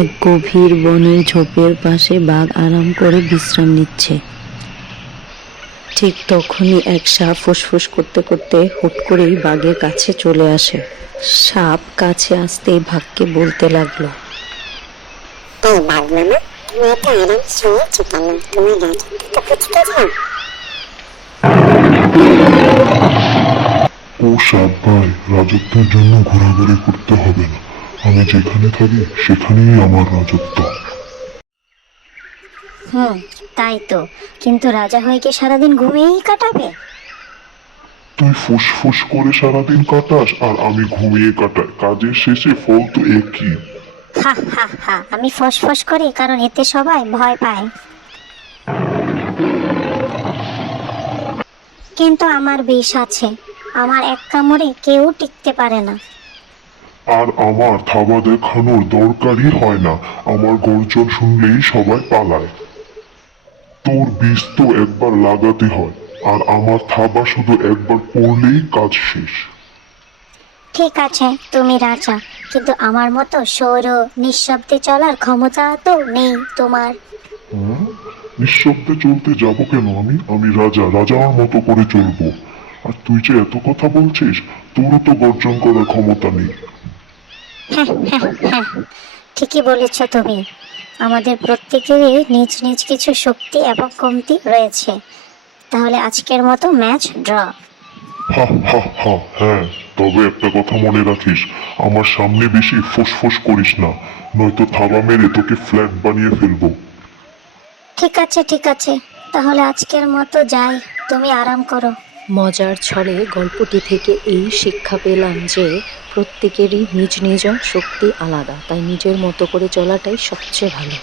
এক গভীর বনের ঝোপের পাশে বাঘ আরাম করে বিশ্রাম নিচ্ছে। ঠিক তখনই এক সাপ ফুসফুস করতে করতে হুট করেই বাঘের কাছে চলে আসে। সাপ কাছে আসতেই বাঘকে বলতে লাগলো, এই বাঘ মামা, তুমি এত আরাম শুয়েছো কেন? তোমার রাজত্ব তো কুচকে যাও। ও সাপ ভাই, রাজত্বের জন্য ঘোরাঘুরি করতে হবে না। আমি যেখানে থাকি সেখানেই আমার রাজত্ব। তাই তো, কিন্তু রাজা হয়ে কি সারাদিন ঘুমিয়েই কাটাবে? তুই ফুসফুস করে সারাদিন কাটাস আর আমি ঘুমিয়ে কাটাই, কাজের শেষে ফল তো একই। হা হা হা, আমি ফসফস করি কারণ এতে সবাই ভয় পায়। কিন্তু আমার বিষ আছে, আমার এক কামড়ে কেউ টিকতে পারে না। আর আমার থাবা দেখানোর দরকারই হয় না, আমার গর্জন শুনলেই সবাই পালায়। তোর বিষ তো একবার লাগাতে হয়, আর আমার থাবা শুধু একবার পড়লেই কাজ শেষ। ঠিক আছে, তুমি রাজা, কিন্তু আমার মতো সৌর নিঃশব্দে চলার ক্ষমতা তো নেই তোমার। নিঃশব্দে চলতে যাব কেন? আমি রাজা, রাজার মতো করে চলবো। আর তুই যে এত কথা বলছিস, তোরও তো গর্জন করার ক্ষমতা নেই। হ্যাঁ হ্যাঁ হ্যাঁ, ঠিকই বলেছ তুমি। আমাদের প্রত্যেকেরই নিজ নিজ কিছু শক্তি এবং কমতি রয়েছে। তাহলে আজকের মতো ম্যাচ ড্র। হা হা হা, হ্যাঁ। তবে একটা কথা মনে রাখিস, আমার সামনে বেশি ফুসফুস করিস না, নয়তো থাবা মেরে তোকে ফ্ল্যাট বানিয়ে ফেলবো। ঠিক আছে ঠিক আছে, তাহলে আজকের মতো যাই, তুমি আরাম করো। মজার ছলে গল্পটি থেকে এই শিক্ষা পেলাম যে প্রত্যেকেরই নিজ নিজ শক্তি আলাদা, তাই নিজের মতো করে চলাটাই সবচেয়ে ভালো।